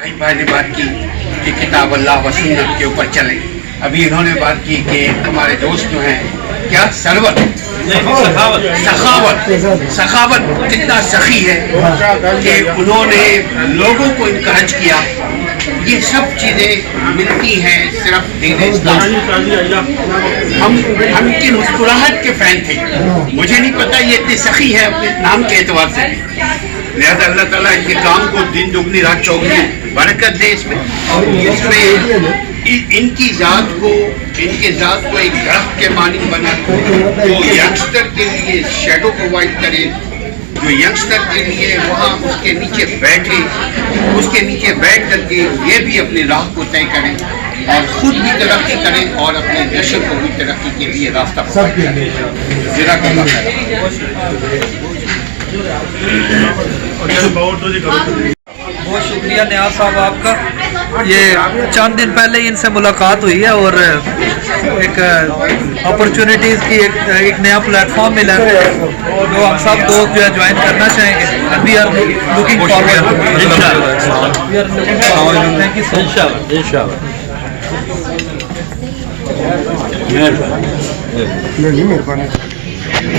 भाई ने बात की कि किताब अल्लाह व सुन्नत के ऊपर चले। अभी इन्होंने बात की कि हमारे दोस्त जो हैं क्या सरवत सखावत कितना सखी है कि उन्होंने लोगों को इनकरेज किया। ये सब चीज़ें मिलती हैं सिर्फ दीन इस्लाम। हम इनकी मुस्कुराहट के फैन थे। मुझे नहीं पता ये इतनी सखी है अपने नाम के एतबार से। लिहाजा अल्लाह ताला इनके काम को दिन दुगनी रात चौगुनी बरकत दे इसमें इनकी ज़ात को एक दरख्त के मानिंद बना, जो यंगस्टर के लिए शेडो प्रोवाइड करे, जो यंगस्टर के लिए वहाँ उसके नीचे बैठ करके ये भी अपनी राह को तय करें और खुद भी तरक्की करें और अपने नस्ल को भी तरक्की के लिए रास्ता बहुत शुक्रिया नियाज साहब आपका। ये चंद दिन पहले इनसे मुलाकात हुई है और एक अपॉर्चुनिटीज़ की एक नया प्लेटफॉर्म मिला है जो हम सब दोस्त जो है ज्वाइन करना चाहेंगे। We are looking forward. Thank you so much.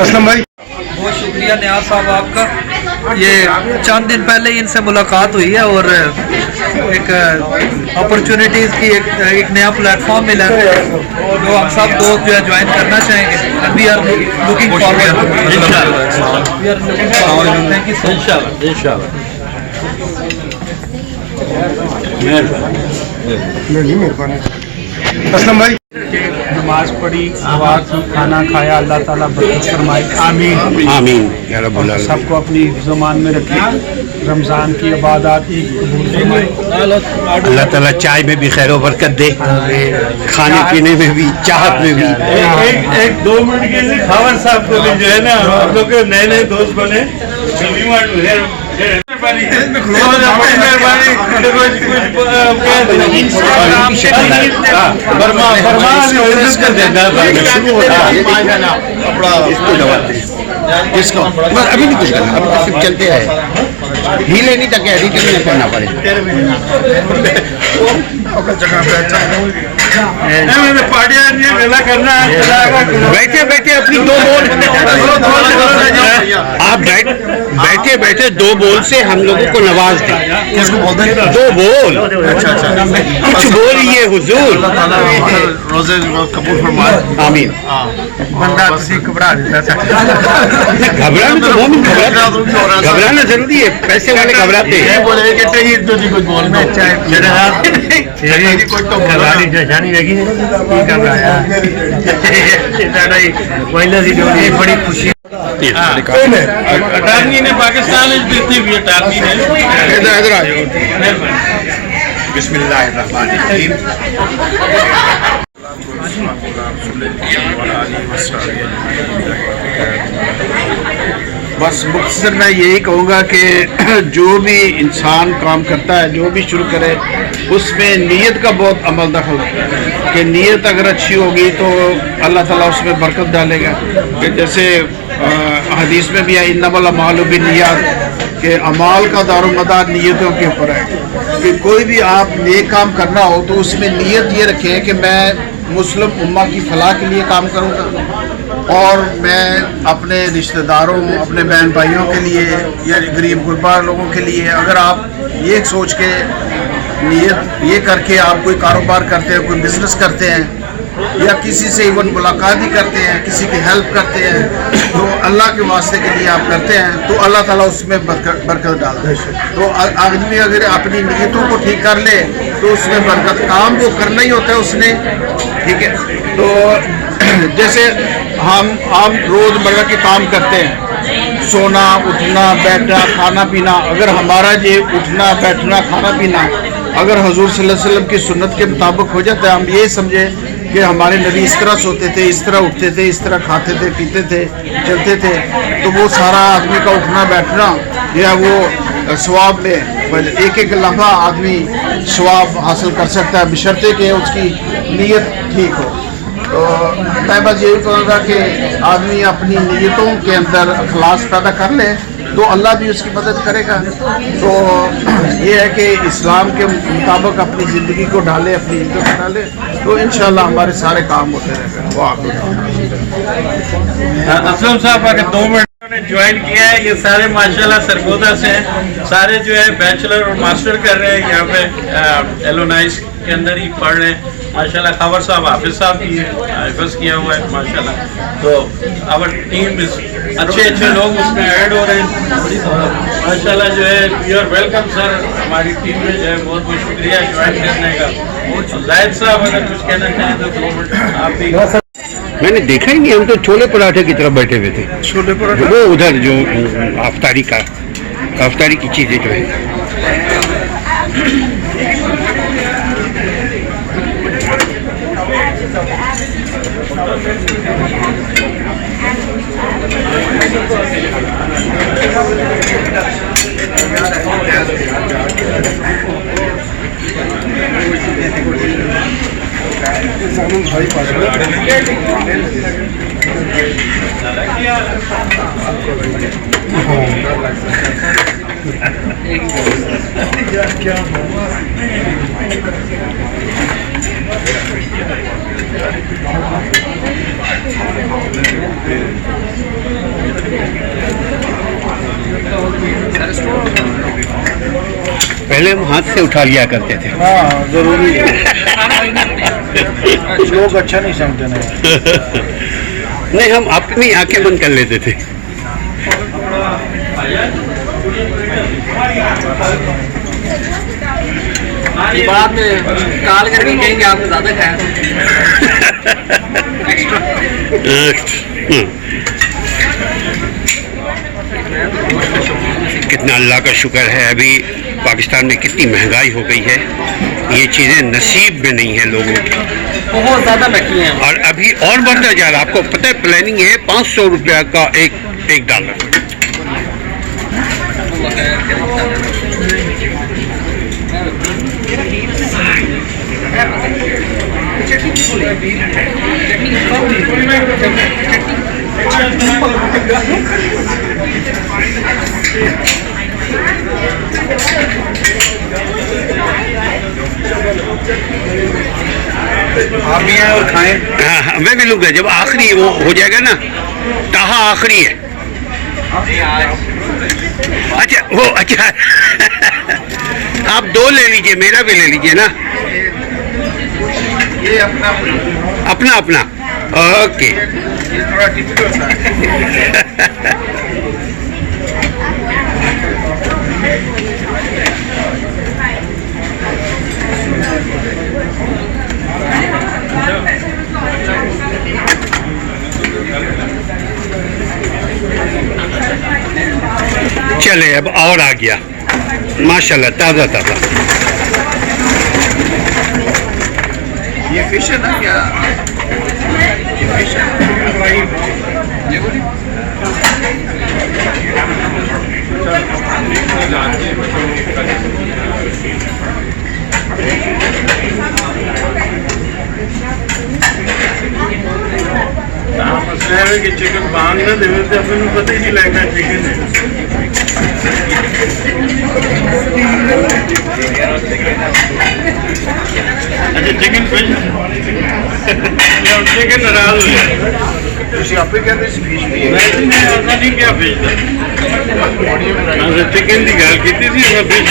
Aslam भाई, बहुत शुक्रिया नियाज साहब आपका। ये चंद दिन पहले इनसे मुलाकात हुई है और एक अपॉर्चुनिटीज़ की एक नया प्लेटफॉर्म मिला है जो हम सब दोस्त जो है ज्वाइन करना चाहेंगे। We are looking forward. Thank you so मेहरबानी। असलम भाई, नमाज पढ़ी, खाना खाया, अल्लाह ताला बरकत फरमाए। आमीन आमीन या रब्बुल आलमीन। सबको अपनी ज़ुबान में रखे। रमज़ान की इबादत ईद कबूल फरमाए। अल्लाह ताला चाय में भी खैर बरकत दे, खाने पीने में भी, चाहत में भी। एक 2 मिनट के लिए खबर साहब को भी जो है ना, हम लोग के नए नए दोस्त बने। किसको अभी नहीं कुछ करना, अभी सिर्फ चलते हैं, हिले नहीं तक एडिटिंग नहीं करना पड़े। बैठे बैठे अपनी 2 बोल, आप बैठे बैठे 2 बोल से हम लोगों को नवाज दें। किसको बोलते हैं? 2 बोल, अच्छा, कुछ बोलिए हुजूर। रोज़े कबूल फरमाए। आमीन। बंदा किसी घबरा देता है। घबराना तो मोमिन घबराना जरूरी है। पैसे वाले घबराते हैं। बोले कि चाहिए तो जी कुछ बोलना चाहे कोई तो घबरानी जानी लगी नहीं घबराया। पहले से जो बड़ी खुशी अटारनी ने पाकिस्तान में देती हुई अटारनी ने इधर आ जाओ। बिस्मिल्लाहिर्रहमानिर्रहीम। बस मुख्तसर मैं यही कहूँगा कि जो भी इंसान काम करता है, जो भी शुरू करे, उसमें नीयत का बहुत अमल दखल है कि नीयत अगर अच्छी होगी तो अल्लाह ताला उसमें बरकत डालेगा। कि जैसे हदीस में भी है इन्नमल अमालु बिन्नियात, कि अमाल का दारोमदार नीयतों के ऊपर है। कि कोई भी आप नेक काम करना हो तो उसमें नीयत ये रखें कि मैं मुस्लिम उम्मा की फलाह के लिए काम करूँगा और मैं अपने रिश्तेदारों, अपने बहन भाइयों के लिए या गरीब गुरबा लोगों के लिए, अगर आप ये सोच के नीयत ये करके आप कोई कारोबार करते हैं, कोई बिज़नेस करते हैं या किसी से इवन मुलाकात ही करते हैं, किसी की हेल्प करते हैं, तो अल्लाह के वास्ते के लिए आप करते हैं तो अल्लाह ताला उसमें बरकत डालता है। तो आदमी अगर अपनी नीयतों को ठीक कर ले तो उसमें बरकत, काम को करना ही होता है उसने, ठीक है। तो जैसे हम रोज़मर्रा के काम करते हैं, सोना, उठना, बैठना, खाना पीना, अगर हमारा ये उठना, बैठना, खाना पीना अगर हुजूर सल्लल्लाहु अलैहि वसल्लम की सुन्नत के मुताबिक हो जाता है, हम ये समझे कि हमारे नबी इस तरह सोते थे, इस तरह उठते थे, इस तरह खाते थे, पीते थे, चलते थे, तो वो सारा आदमी का उठना बैठना या वो सवाब में एक लम्हा आदमी सवाब हासिल कर सकता है, बशर्ते कि उसकी नीयत ठीक हो। तो मैं बस यही कहूँगा कि आदमी अपनी नीयतों के अंदर इखलास पैदा कर ले तो अल्लाह भी उसकी मदद करेगा। तो ये है कि इस्लाम के मुताबिक अपनी ज़िंदगी को ढाले, अपनी इज्जत को डाले, तो इंशाल्लाह हमारे सारे काम होते रहेंगे। असलम साहब अगर 2 मिनट ने ज्वाइन किया है, ये सारे माशाल्लाह सरगोदा से हैं, सारे जो है बैचलर और मास्टर कर रहे हैं यहाँ पे एलोनाइस के अंदर ही पढ़ रहे हैं माशाल्लाह। खबर साहब हाफिज साहब की हाफिज किया हुआ है माशाल्लाह। तो आवर टीम अच्छे लोग उसमें ऐड हो रहे हैं माशाल्लाह। जो है यू आर वेलकम सर, हमारी टीम में जो है बहुत बहुत शुक्रिया ज्वाइन करने का। जाहिद साहब अगर कुछ कहना चाहें तो 2 मिनट आप भी। मैंने देखा ही नहीं, हम तो छोले पराठे की तरफ बैठे हुए थे। छोले पराठे वो उधर जो अफ्तारी की चीजें जो है। पहले हम हाथ से उठा लिया करते थे। हाँ जरूरी है। लोग अच्छा नहीं समझते नहीं। नहीं, हम अपनी आंखें बंद कर लेते थे। बाद में काल करके कहेंगे आपने ज्यादा खाया। कितना अल्लाह का शुक्र है, अभी पाकिस्तान में कितनी महंगाई हो गई है, ये चीज़ें नसीब में नहीं है लोगों की, बहुत ज्यादा महंगी हैं। और अभी और बढ़ता जा रहा है। आपको पता है प्लानिंग है 500 रुपया का एक डॉलर। आप भी हैं और खाएं। हाँ, मैं भी लूँगा जब आखिरी वो हो जाएगा ना, ताहा आखिरी है। अच्छा वो अच्छा आप 2 ले लीजिए, मेरा भी ले लीजिए ना। ये अपना अपना अपना ओके। ये थोड़ा डिफिकल्ट है। चले अब और आ गया माशाल्लाह, ताज़ा ताज़ा। ये फिश है ना क्या? ये फिश है। ये बोली कि चिकन बांग ना देवे तो अपन को पता ही नहीं लगता चिकन है। अच्छा चिकन फिश चिकन नाराज हो जाए। ਤੁਸੀਂ ਆਪੇ ਕਹਿੰਦੇ ਸੀ ਫਿਸ਼ ਵੀ ਹੈ। मैं ऐसा नहीं क्या फिश था, चिकन की गल की थी मैं फिश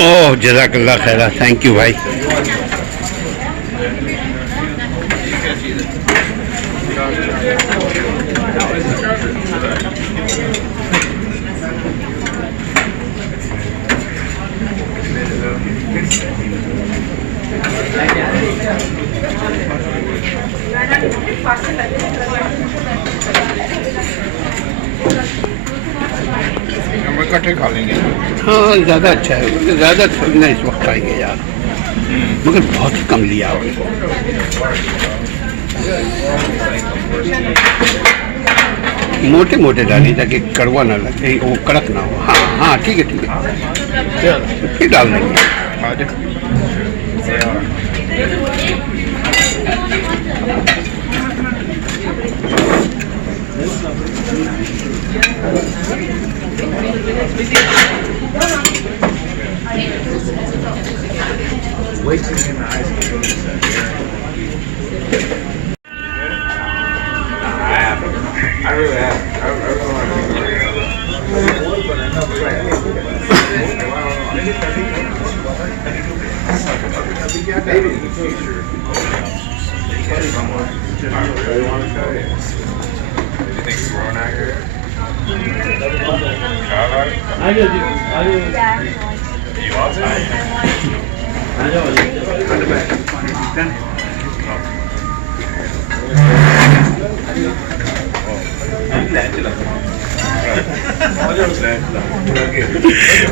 ओह जज़ाकल्लाह खैरा, थैंक यू भाई। हम इकट्ठे खा लेंगे। हाँ ज़्यादा अच्छा है, ज़्यादा थोड़ी ना इस वक्त खाएंगे यार, मगर बहुत ही कम लिया आपने। मोटे मोटे डालिए ताकि कड़वा ना लगे, वो कड़क ना हो। हाँ हाँ ठीक है ठीक है, फिर डाल देंगे।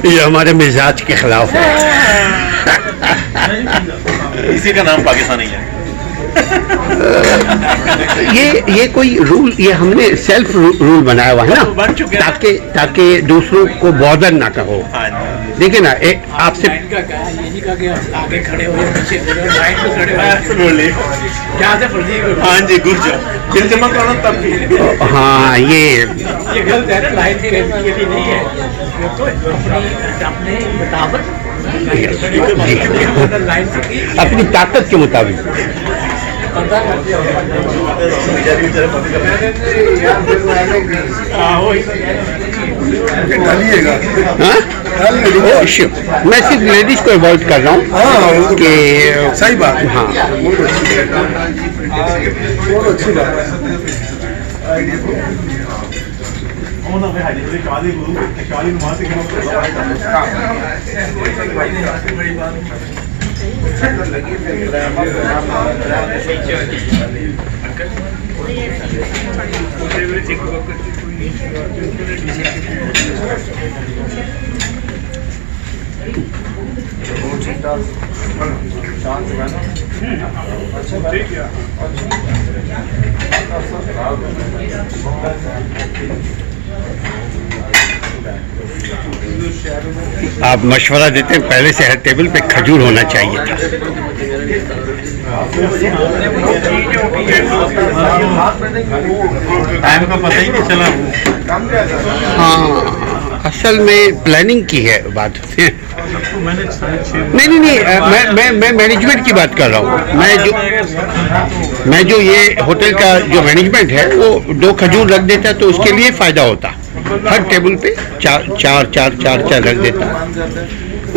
ये हमारे मिजाज के खिलाफ है। इसी का नाम पाकिस्तानी है। ये कोई रूल, ये हमने सेल्फ रूल बनाया हुआ है ना, बन चुके हैं। ताकि दूसरों को बॉदर ना कहो। देखिए ना, आपसे आगे खड़े हो पीछे राइट पे खड़े जहाँ से फर्जी हाँ जी गुर्ज फिर जमा करो तब भी। हाँ ये गलत है ना, लाइन के लिए नहीं है, तो अपने मुताबिक लाइन से अपनी ताकत के मुताबिक। डालिएगा। हाँ? मैं सिर्फ लेडीज को अवॉइड कर रहा हूँ कि सही बात। हाँ बहुत अच्छी बात आप मशवरा देते हैं, पहले से हर टेबल पे खजूर होना चाहिए था। टाइम का पता ही नहीं चला। हाँ असल में प्लानिंग की है बात। नहीं नहीं नहीं, मैं मैनेजमेंट की बात कर रहा हूँ। मैं जो ये होटल का जो मैनेजमेंट है वो 2 खजूर रख देता तो उसके लिए फ़ायदा होता। हर टेबल पे चार रख देता,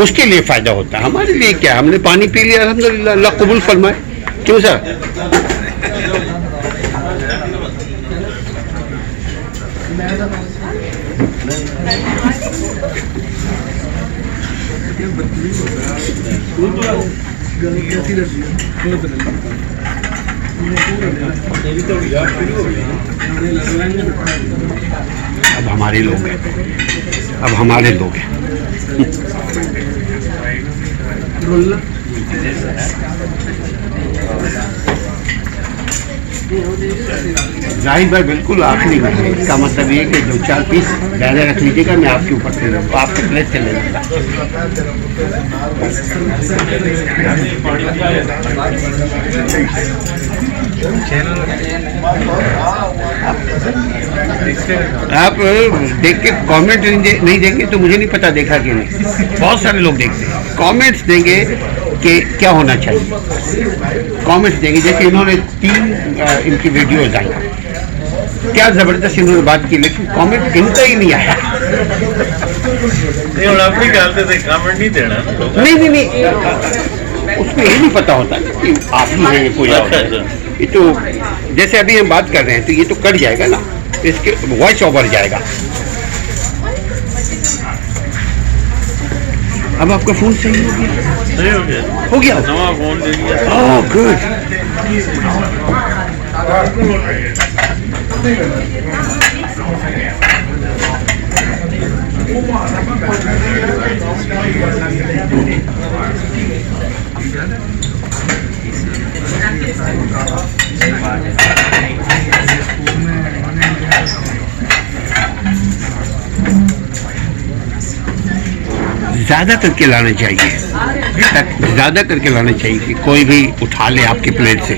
उसके लिए फ़ायदा होता। हमारे लिए क्या, हमने पानी पी लिया अल्हम्दुलिल्लाह, अल्लाह कबूल फरमाए। क्यों सर? अब हमारे लोग हैं, अब हमारे लोग हैं। जाहिर भाई बिल्कुल आखिरी में है। इसका मतलब ये कि 2-4 पीस ज़्यादा रख लीजिएगा, मैं आपके ऊपर से आपके प्लेट से ले लूँगा। आप देख के कमेंट नहीं देंगे तो मुझे नहीं पता देखा कि नहीं। बहुत सारे लोग देखते हैं, कमेंट्स देंगे कि क्या होना चाहिए, कमेंट्स देंगे। जैसे इन्होंने 3 इनकी वीडियोज आई, क्या ज़बरदस्त इन्होंने बात की, लेकिन कमेंट इनका ही नहीं आया। अपनी ख्याल से कमेंट नहीं देना। नहीं, उसमें ये नहीं पता होता कि आप ही हैं कोई और। ये तो जैसे अभी हम बात कर रहे हैं तो ये तो कट जाएगा ना, इसके वॉइस ओवर जाएगा। अब आपका फोन सही हो गया? सही हो गया, हो गया? नवा फोन ले लिया। Oh good. ज्यादा करके लाना चाहिए, ज्यादा करके लाना चाहिए कि कोई भी उठा ले आपके प्लेट से।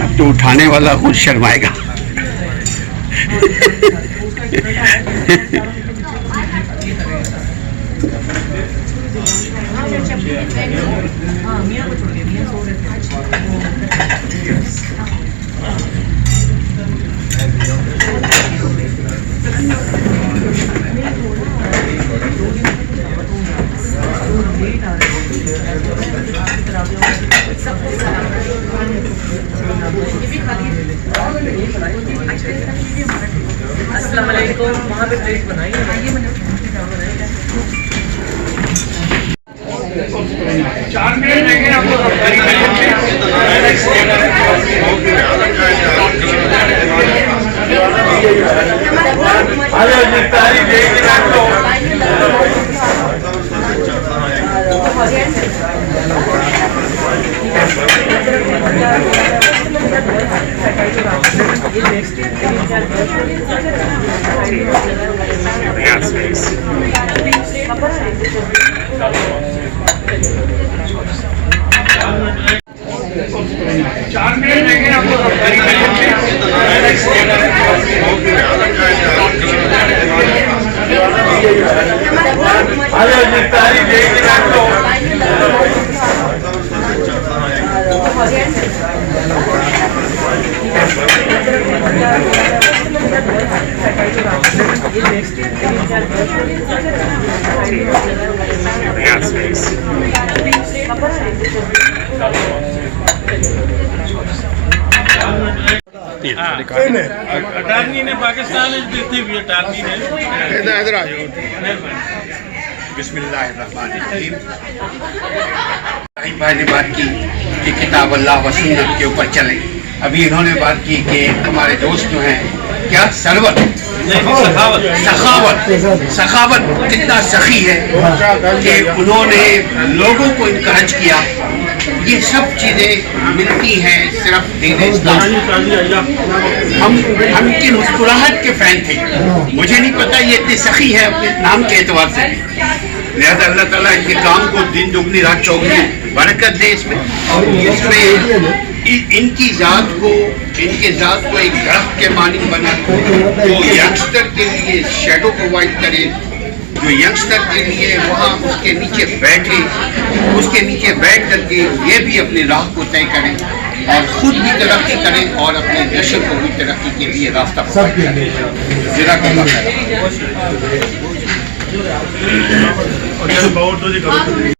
अब तो उठाने वाला खुद शर्माएगा। अस्सलाम वालेकुम, वहाँ पे प्लेट बनाई है। अटारनी ने पाकिस्तान दी हुई अटारनी ने इधर आ जाओ। बिस्मिल्लाहिर्रहमानिर्रहीम। भाई ने बात की कि किताब अल्लाह व सुन्नत के ऊपर चले। अभी इन्होंने बात की कि हमारे दोस्त जो हैं क्या सरवत सखावत कितना सखी है कि उन्होंने लोगों को इनकरेज किया। ये सब चीज़ें मिलती हैं सिर्फ दीन इस्लाम। हम इनकी मुस्कुराहट के फैन थे। मुझे नहीं पता ये इतनी सखी है अपने नाम के एतबार से। लिहाजा अल्लाह ताला इनके काम को दिन दुगनी रात चौगुनी बरकत दे। इसमें इनकी ज़ात को एक दरख्त के मानिंद बना, जो यंगस्टर के लिए शेडो प्रोवाइड करे, जो यंगस्टर के लिए वहाँ उसके नीचे बैठ करके ये भी अपनी राह को तय करें और खुद भी तरक्की करें और अपने नस्ल को भी तरक्की के लिए रास्ता